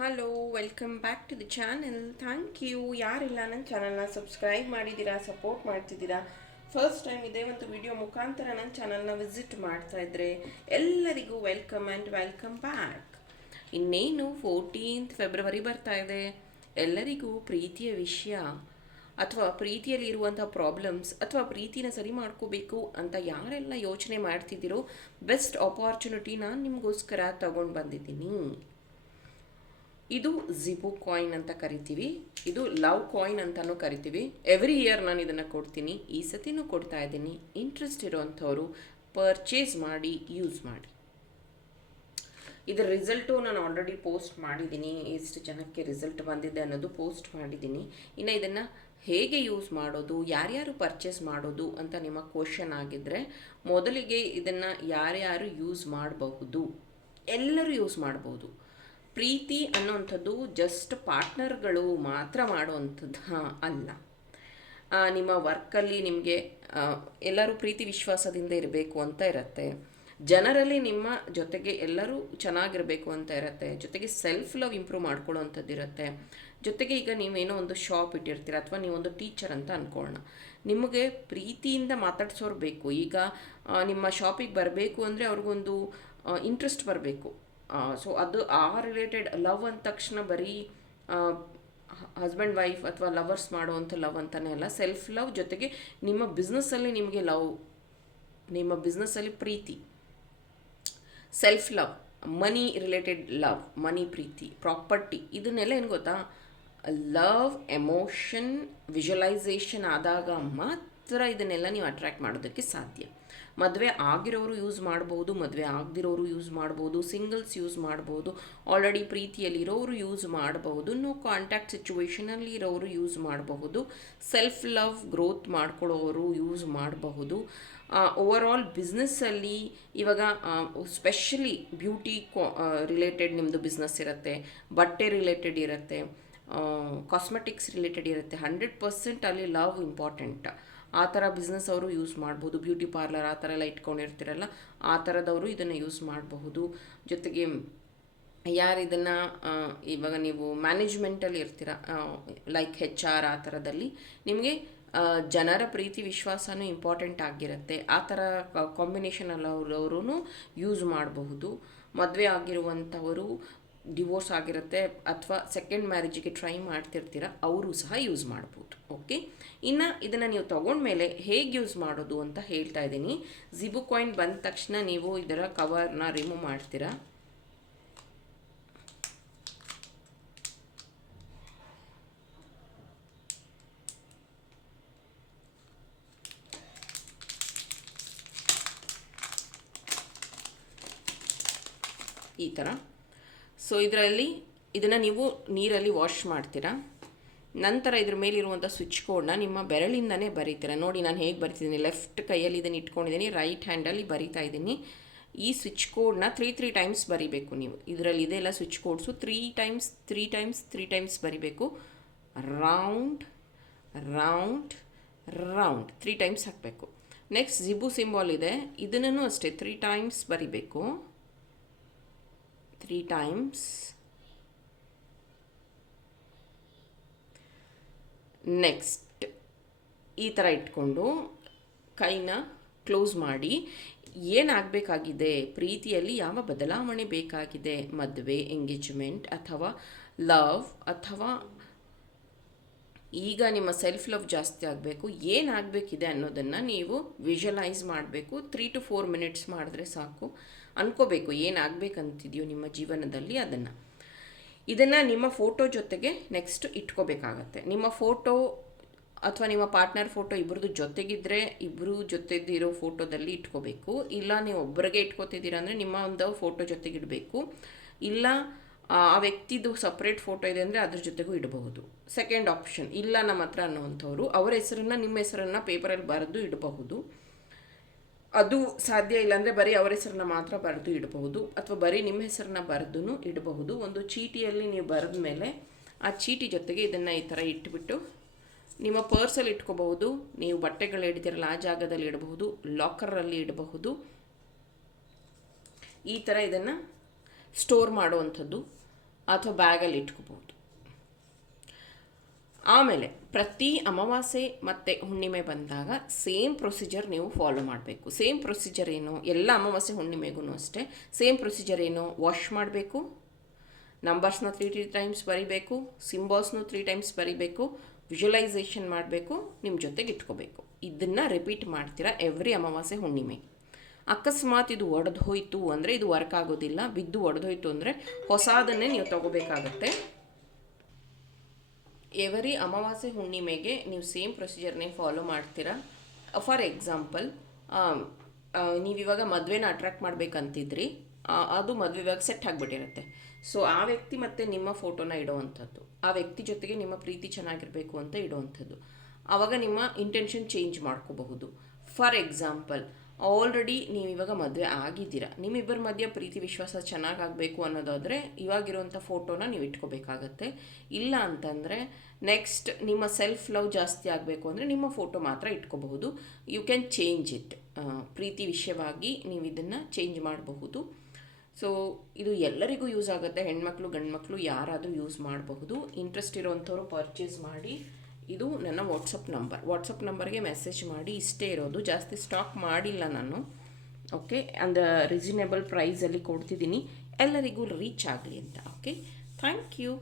Hello welcome back to the channel thank you ಯಾರೆಲ್ಲ ನನ್ನ ಚಾನಲ್ನ ಸಬ್ಸ್ಕ್ರೈಬ್ ಮಾಡಿದ್ದೀರಾ ಸಪೋರ್ಟ್ ಮಾಡ್ತಿದ್ದೀರಾ? ಫಸ್ಟ್ ಟೈಮ್ ಇದೇ ಒಂದು ವಿಡಿಯೋ ಮುಖಾಂತರ ನನ್ನ ಚಾನಲ್ನ ವಿಸಿಟ್ ಮಾಡ್ತಾ ಇದ್ರೆ ಎಲ್ಲರಿಗೂ ವೆಲ್ಕಮ್ ಆ್ಯಂಡ್ ವೆಲ್ಕಮ್ ಬ್ಯಾಕ್ ಇನ್ನೇನು ಫೋರ್ಟೀನ್ತ್ ಫೆಬ್ರವರಿ ಬರ್ತಾ ಇದೆ. ಎಲ್ಲರಿಗೂ ಪ್ರೀತಿಯ ವಿಷಯ ಅಥವಾ ಪ್ರೀತಿಯಲ್ಲಿ ಇರುವಂಥ ಪ್ರಾಬ್ಲಮ್ಸ್ ಅಥವಾ ಪ್ರೀತಿನ ಸರಿ ಮಾಡ್ಕೋಬೇಕು ಅಂತ ಯಾರೆಲ್ಲ ಯೋಚನೆ ಮಾಡ್ತಿದ್ದೀರೋ ಬೆಸ್ಟ್ ಆಪರ್ಚುನಿಟಿ ನಾನು ನಿಮಗೋಸ್ಕರ ತಗೊಂಡು ಬಂದಿದ್ದೀನಿ. ಇದು ಜಿಬು ಕಾಯಿನ್ ಅಂತ ಕರಿತೀವಿ. ಇದು ಲವ್ ಕಾಯಿನ್ ಅಂತಲೂ ಕರಿತೀವಿ. ಎವ್ರಿ ಇಯರ್ ನಾನು ಇದನ್ನು ಕೊಡ್ತೀನಿ. ಈ ಸತಿನೂ ಕೊಡ್ತಾ ಇದ್ದೀನಿ. ಇಂಟ್ರೆಸ್ಟ್ ಇರೋವಂಥವ್ರು ಪರ್ಚೇಸ್ ಮಾಡಿ ಯೂಸ್ ಮಾಡಿ. ಇದರ ರಿಸಲ್ಟು ನಾನು ಆಲ್ರೆಡಿ ಪೋಸ್ಟ್ ಮಾಡಿದ್ದೀನಿ. ಎಷ್ಟು ಜನಕ್ಕೆ ರಿಸಲ್ಟ್ ಬಂದಿದೆ ಅನ್ನೋದು ಪೋಸ್ಟ್ ಮಾಡಿದ್ದೀನಿ. ಇನ್ನು ಇದನ್ನು ಹೇಗೆ ಯೂಸ್ ಮಾಡೋದು, ಯಾರ್ಯಾರು ಪರ್ಚೇಸ್ ಮಾಡೋದು ಅಂತ ನಿಮ್ಮ ಕ್ವಶನ್ ಆಗಿದ್ದರೆ ಮೊದಲಿಗೆ ಇದನ್ನು ಯಾರ್ಯಾರು ಯೂಸ್ ಮಾಡಬಹುದು, ಎಲ್ಲರೂ ಯೂಸ್ ಮಾಡ್ಬೋದು ಪ್ರೀತಿ ಅನ್ನೋವಂಥದ್ದು ಜಸ್ಟ್ ಪಾರ್ಟ್ನರ್ಗಳು ಮಾತ್ರ ಮಾಡುವಂಥದ್ದು. ಅಲ್ಲ. ನಿಮ್ಮ ವರ್ಕಲ್ಲಿ ನಿಮಗೆ ಎಲ್ಲರೂ ಪ್ರೀತಿ ವಿಶ್ವಾಸದಿಂದ ಇರಬೇಕು ಅಂತ ಇರುತ್ತೆ. ಜನರಲ್ಲಿ ನಿಮ್ಮ ಜೊತೆಗೆ ಎಲ್ಲರೂ ಚೆನ್ನಾಗಿರಬೇಕು ಅಂತ ಇರುತ್ತೆ. ಜೊತೆಗೆ ಸೆಲ್ಫ್ ಲವ್ ಇಂಪ್ರೂವ್ ಮಾಡ್ಕೊಳ್ಳೋವಂಥದ್ದು ಇರುತ್ತೆ. ಜೊತೆಗೆ ಈಗ ನೀವೇನೋ ಒಂದು ಶಾಪ್ ಇಟ್ಟಿರ್ತೀರ ಅಥವಾ ನೀವೊಂದು ಟೀಚರ್ ಅಂತ ಅಂದ್ಕೊಳ್ಳೋಣ ನಿಮಗೆ ಪ್ರೀತಿಯಿಂದ ಮಾತಾಡ್ಸೋರು ಬೇಕು. ಈಗ ನಿಮ್ಮ ಶಾಪಿಗೆ ಬರಬೇಕು ಅಂದರೆ ಅವ್ರಿಗೊಂದು ಇಂಟ್ರೆಸ್ಟ್ ಬರಬೇಕು. ಸೊ ಅದು ಆ ರಿಲೇಟೆಡ್ ಲವ್ ಅಂದ ತಕ್ಷಣ ಬರೀ ಹಸ್ಬೆಂಡ್ ವೈಫ್ ಅಥವಾ ಲವರ್ಸ್ ಮಾಡುವಂಥ ಲವ್ ಅಂತಲೇ ಅಲ್ಲ. ಸೆಲ್ಫ್ ಲವ್ ಜೊತೆಗೆ ನಿಮ್ಮ ಬಿಸ್ನೆಸ್ಸಲ್ಲಿ ನಿಮಗೆ ಲವ್ ನಿಮ್ಮ ಬಿಸ್ನೆಸ್ಸಲ್ಲಿ ಪ್ರೀತಿ. Self love money related love money ಪ್ರೀತಿ ಪ್ರಾಪರ್ಟಿ ಇದನ್ನೆಲ್ಲ ಏನು ಗೊತ್ತಾ? ಲವ್ ಎಮೋಷನ್ ವಿಜುವಲೈಸೇಷನ್ ಆದಾಗ ಮಾತ್ರ ಇದನ್ನೆಲ್ಲ ನೀವು ಅಟ್ರ್ಯಾಕ್ಟ್ ಮಾಡೋದಕ್ಕೆ ಸಾಧ್ಯ. ಮದುವೆ ಆಗಿರೋರು ಯೂಸ್ ಮಾಡ್ಬೋದು, ಮದುವೆ ಆಗದಿರೋರು ಯೂಸ್ ಮಾಡ್ಬೋದು ಸಿಂಗಲ್ಸ್ ಯೂಸ್ ಮಾಡ್ಬೋದು ಆಲ್ರೆಡಿ ಪ್ರೀತಿಯಲ್ಲಿರೋರು ಯೂಸ್ ಮಾಡಬಹುದು ನೋ ಕಾಂಟ್ಯಾಕ್ಟ್ ಸಿಚುವೇಷನಲ್ಲಿ ಇರೋರು ಯೂಸ್ ಮಾಡಬಹುದು ಸೆಲ್ಫ್ ಲವ್ ಗ್ರೋತ್ ಮಾಡ್ಕೊಳ್ಳೋರು ಯೂಸ್ ಮಾಡಬಹುದು ಓವರ್ ಆಲ್ ಬಿಸ್ನೆಸ್ಸಲ್ಲಿ ಇವಾಗ ಸ್ಪೆಷಲಿ ಬ್ಯೂಟಿ ರಿಲೇಟೆಡ್ ನಿಮ್ಮದು ಬಿಸ್ನೆಸ್ ಇರುತ್ತೆ, ಬಟ್ಟೆ ರಿಲೇಟೆಡ್ ಇರುತ್ತೆ ಕಾಸ್ಮೆಟಿಕ್ಸ್ ರಿಲೇಟೆಡ್ ಇರುತ್ತೆ ಹಂಡ್ರೆಡ್ ಪರ್ಸೆಂಟ್ ಅಲ್ಲಿ ಲವ್ ಇಂಪಾರ್ಟೆಂಟ್ ಆ ಥರ ಬಿಸ್ನೆಸ್ ಅವರು ಯೂಸ್ ಮಾಡ್ಬೋದು. ಬ್ಯೂಟಿ ಪಾರ್ಲರ್ ಆ ಥರ ಎಲ್ಲ ಇಟ್ಕೊಂಡಿರ್ತೀರಲ್ಲ, ಆ ಥರದವರು ಇದನ್ನು ಯೂಸ್ ಮಾಡಬಹುದು. ಜೊತೆಗೆ ಯಾರು ಇದನ್ನು ಇವಾಗ ನೀವು ಮ್ಯಾನೇಜ್ಮೆಂಟಲ್ಲಿ ಇರ್ತೀರ ಲೈಕ್ ಹೆಚ್ ಆರ್ ಆ ಥರದಲ್ಲಿ ನಿಮಗೆ ಜನರ ಪ್ರೀತಿ ವಿಶ್ವಾಸನೂ ಇಂಪಾರ್ಟೆಂಟ್ ಆಗಿರುತ್ತೆ. ಆ ಥರ ಕಾಂಬಿನೇಷನ್ ಅವರು ಯೂಸ್ ಮಾಡಬಹುದು. ಮದುವೆ ಆಗಿರುವಂಥವರು ಡಿವೋರ್ಸ್ ಆಗಿರುತ್ತೆ ಅಥವಾ ಸೆಕೆಂಡ್ ಮ್ಯಾರೇಜಿಗೆ ಟ್ರೈ ಮಾಡ್ತಿರ್ತೀರ, ಅವರು ಸಹ ಯೂಸ್ ಮಾಡ್ಬೋದು ಓಕೆ ಇನ್ನು ಇದನ್ನು ನೀವು ತೊಗೊಂಡ್ಮೇಲೆ ಹೇಗೆ ಯೂಸ್ ಮಾಡೋದು ಅಂತ ಹೇಳ್ತಾ ಇದ್ದೀನಿ. ಜಿಬು ಕಾಯಿನ್ ಬಂದ ತಕ್ಷಣ ನೀವು ಇದರ ಕವರ್ನ ರಿಮೂವ್ ಮಾಡ್ತೀರಾ? ಈ ಥರ ಸೊ ಇದರಲ್ಲಿ, ಇದನ್ನು ನೀವು ನೀರಲ್ಲಿ ವಾಶ್ ಮಾಡ್ತೀರಾ? ನಂತರ ಇದ್ರ ಮೇಲಿರುವಂಥ ಸ್ವಿಚ್ ಕೋಡ್ನ ನಿಮ್ಮ ಬೆರಳಿಂದನೇ ಬರೀತೀರ? ನೋಡಿ, ನಾನು ಹೇಗೆ ಬರಿತಿದ್ದೀನಿ. ಲೆಫ್ಟ್ ಕೈಯಲ್ಲಿ ಇದನ್ನು ಇಟ್ಕೊಂಡಿದ್ದೀನಿ ರೈಟ್ ಹ್ಯಾಂಡಲ್ಲಿ ಬರಿತಾ ಇದ್ದೀನಿ. ಈ ಸ್ವಿಚ್ ಕೋಡ್ನ ತ್ರೀ ತ್ರೀ ಟೈಮ್ಸ್ ಬರಿಬೇಕು ನೀವು. ಇದರಲ್ಲಿ ಇದೆಲ್ಲ switch codes three times three times three times ಬರಿಬೇಕು. Round round round three times ಹಾಕಬೇಕು. ನೆಕ್ಸ್ಟ್ ಜಿಬು ಸಿಂಬಾಲ್ ಇದೆ. ಇದನ್ನೂ ಅಷ್ಟೇ ತ್ರೀ ಟೈಮ್ಸ್ ಬರಿಬೇಕು. Three times. ನೆಕ್ಸ್ಟ್ ಈ ಥರ ಇಟ್ಕೊಂಡು ಕೈನ ಕ್ಲೋಸ್ ಮಾಡಿ ಏನಾಗಬೇಕಾಗಿದೆ ಪ್ರೀತಿಯಲ್ಲಿ ಯಾವ ಬದಲಾವಣೆ ಬೇಕಾಗಿದೆ? ಮದುವೆ ಎಂಗೇಜ್ಮೆಂಟ್ ಅಥವಾ ಲವ್ ಅಥವಾ ಈಗ ನಿಮ್ಮ ಸೆಲ್ಫ್ ಲವ್ ಜಾಸ್ತಿ ಆಗಬೇಕು ಏನಾಗಬೇಕಿದೆ ಅನ್ನೋದನ್ನು ನೀವು ವಿಜುವಲೈಸ್ ಮಾಡಬೇಕು. ತ್ರೀ ಟು ಫೋರ್ ಮಿನಿಟ್ಸ್ ಮಾಡಿದ್ರೆ ಸಾಕು. ಅನ್ಕೋಬೇಕು, ಏನಾಗಬೇಕಂತಿದೆಯೋ ನಿಮ್ಮ ಜೀವನದಲ್ಲಿ ಅದನ್ನು. ಇದನ್ನು ನಿಮ್ಮ ಫೋಟೋ ಜೊತೆಗೆ ನೆಕ್ಸ್ಟ್ ಇಟ್ಕೋಬೇಕಾಗತ್ತೆ. ನಿಮ್ಮ ಫೋಟೋ ಅಥವಾ ನಿಮ್ಮ ಪಾರ್ಟ್ನರ್ ಫೋಟೋ ಇಬ್ಬರದ್ದು ಜೊತೆಗಿದ್ರೆ ಇಬ್ಬರು ಜೊತೆದಿರೋ ಫೋಟೋದಲ್ಲಿ ಇಟ್ಕೋಬೇಕು. ಇಲ್ಲ ನೀವು ಒಬ್ಬರಿಗೆ ಇಟ್ಕೋತಿದ್ದೀರಾ ಅಂದರೆ ನಿಮ್ಮ ಒಂದು ಫೋಟೋ ಜೊತೆಗಿಡಬೇಕು ಇಲ್ಲ, ಆ ವ್ಯಕ್ತಿದು ಸಪ್ರೇಟ್ ಫೋಟೋ ಇದೆ ಅಂದರೆ ಅದ್ರ ಜೊತೆಗೂ ಇಡಬಹುದು. ಸೆಕೆಂಡ್ ಆಪ್ಷನ್ ಇಲ್ಲ ನಮ್ಮ ಹತ್ರ ಅನ್ನುವಂಥವ್ರು, ಅವರ ಹೆಸರನ್ನು ನಿಮ್ಮ ಹೆಸರನ್ನು ಪೇಪರಲ್ಲಿ ಬರೆದು ಇಡಬಹುದು. ಅದು ಸಾಧ್ಯ ಇಲ್ಲಾಂದರೆ ಬರೀ ಅವರ ಹೆಸರನ್ನ ಮಾತ್ರ ಬರೆದು ಇಡಬಹುದು ಅಥವಾ ಬರೀ ನಿಮ್ಮ ಹೆಸರನ್ನ ಬರೆದು ಇಡಬಹುದು. ಒಂದು ಚೀಟಿಯಲ್ಲಿ ನೀವು ಬರೆದ ಮೇಲೆ ಆ ಚೀಟಿ ಜೊತೆಗೆ ಇದನ್ನು ಈ ಥರ ಇಟ್ಬಿಟ್ಟು ನಿಮ್ಮ ಪರ್ಸಲ್ಲಿ ಇಟ್ಕೋಬಹುದು, ನೀವು ಬಟ್ಟೆಗಳು ಹಿಡಿದಿರಲ್ಲ ಆ ಜಾಗದಲ್ಲಿ ಇಡಬಹುದು ಲಾಕರಲ್ಲಿ ಇಡಬಹುದು. ಈ ಥರ ಇದನ್ನು ಸ್ಟೋರ್ ಮಾಡುವಂಥದ್ದು ಅಥವಾ ಬ್ಯಾಗಲ್ಲಿ ಇಟ್ಕೋಬೋದು ಆಮೇಲೆ ಪ್ರತಿ ಅಮಾವಾಸ್ಯೆ ಮತ್ತು ಹುಣ್ಣಿಮೆ ಬಂದಾಗ ಸೇಮ್ ಪ್ರೊಸೀಜರ್ ನೀವು ಫಾಲೋ ಮಾಡಬೇಕು. ಸೇಮ್ ಪ್ರೊಸೀಜರ್ ಏನು, ಎಲ್ಲ ಅಮಾವಾಸ್ಯೆ ಹುಣ್ಣಿಮೆಗೂ ಅಷ್ಟೇ. ಸೇಮ್ ಪ್ರೊಸೀಜರ್ ಏನು ವಾಶ್ ಮಾಡಬೇಕು. ನಂಬರ್ಸ್ನ ತ್ರೀ ತ್ರೀ ಟೈಮ್ಸ್ ಬರಿಬೇಕು. ಸಿಂಬಲ್ಸ್ನೂ ತ್ರೀ ಟೈಮ್ಸ್ ಬರಿಬೇಕು. ವಿಜುವಲೈಸೇಷನ್ ಮಾಡಬೇಕು. ನಿಮ್ಮ ಜೊತೆಗೆ ಇಟ್ಕೋಬೇಕು. ಇದನ್ನು ರಿಪೀಟ್ ಮಾಡ್ತೀರಾ ಎವ್ರಿ ಅಮಾವಾಸ್ಯೆ ಹುಣ್ಣಿಮೆ. ಅಕಸ್ಮಾತ್ ಇದು ಒಡೆದು ಹೋಯಿತು ಅಂದರೆ ಇದು ವರ್ಕ್ ಆಗೋದಿಲ್ಲ. ಬಿದ್ದು ಒಡೆದೋಯ್ತು ಅಂದರೆ ಹೊಸದನ್ನೇ ನೀವು ತಗೋಬೇಕಾಗತ್ತೆ. ಎವರಿ ಅಮಾವಾಸ್ಯೆ ಹುಣ್ಣಿಮೆಗೆ ನೀವು ಸೇಮ್ ಪ್ರೊಸೀಜರ್ನೇ ಫಾಲೋ ಮಾಡ್ತೀರಾ? ಫಾರ್ ಎಕ್ಸಾಂಪಲ್ ನೀವಿವಾಗ ಮದುವೆನ ಅಟ್ರಾಕ್ಟ್ ಮಾಡ್ಬೇಕಂತಿದ್ರಿ ಅದು ಮದುವೆ ಇವಾಗ ಸೆಟ್ ಆಗಿಬಿಟ್ಟಿರುತ್ತೆ. ಸೊ ಆ ವ್ಯಕ್ತಿ ಮತ್ತು ನಿಮ್ಮ ಫೋಟೋನ ಇಡೋವಂಥದ್ದು, ಆ ವ್ಯಕ್ತಿ ಜೊತೆಗೆ ನಿಮ್ಮ ಪ್ರೀತಿ ಚೆನ್ನಾಗಿರಬೇಕು ಅಂತ ಇಡೋವಂಥದ್ದು. ಆವಾಗ ನಿಮ್ಮ ಇಂಟೆನ್ಷನ್ ಚೇಂಜ್ ಮಾಡ್ಕೋಬಹುದು. ಫಾರ್ ಎಕ್ಸಾಂಪಲ್ ಆಲ್ರೆಡಿ ನೀವು ಇವಾಗ ಮದುವೆ ಆಗಿದ್ದೀರಾ? ನಿಮ್ಮಿಬ್ಬರ ಮಧ್ಯೆ ಪ್ರೀತಿ, ವಿಶ್ವಾಸ ಚೆನ್ನಾಗಾಗಬೇಕು ಅನ್ನೋದಾದರೆ ಇವಾಗಿರುವಂಥ ಫೋಟೋನ ನೀವು ಇಟ್ಕೋಬೇಕಾಗತ್ತೆ. ಇಲ್ಲ ಅಂತಂದರೆ ನೆಕ್ಸ್ಟ್ ನಿಮ್ಮ ಸೆಲ್ಫ್ ಲವ್ ಜಾಸ್ತಿ ಆಗಬೇಕು ಅಂದರೆ ನಿಮ್ಮ ಫೋಟೋ ಮಾತ್ರ ಇಟ್ಕೋಬಹುದು. ಯು ಕ್ಯಾನ್ ಚೇಂಜ್ ಇಟ್ ಪ್ರೀತಿ ವಿಷಯವಾಗಿ ನೀವು ಇದನ್ನು ಚೇಂಜ್ ಮಾಡಬಹುದು. ಸೊ ಇದು ಎಲ್ಲರಿಗೂ ಯೂಸ್ ಆಗುತ್ತೆ. ಹೆಣ್ಮಕ್ಳು, ಗಂಡ್ಮಕ್ಳು ಯಾರಾದರೂ ಯೂಸ್ ಮಾಡಬಹುದು. ಇಂಟ್ರೆಸ್ಟ್ ಇರೋವಂಥವ್ರು ಪರ್ಚೇಸ್ ಮಾಡಿ ಇದು ನನ್ನ ವಾಟ್ಸಪ್ ನಂಬರ್ ವಾಟ್ಸಪ್ ನಂಬರ್ಗೆ ಮೆಸೇಜ್ ಮಾಡಿ ಇಷ್ಟೇ ಇರೋದು. ಜಾಸ್ತಿ ಸ್ಟಾಕ್ ಮಾಡಿಲ್ಲ ನಾನು. ಓಕೆ ಅಂದ ರೀಸನೇಬಲ್ ಪ್ರೈಸಲ್ಲಿ ಕೊಡ್ತಿದ್ದೀನಿ. ಎಲ್ಲರಿಗೂ ರೀಚ್ ಆಗಲಿ ಅಂತ. Okay thank you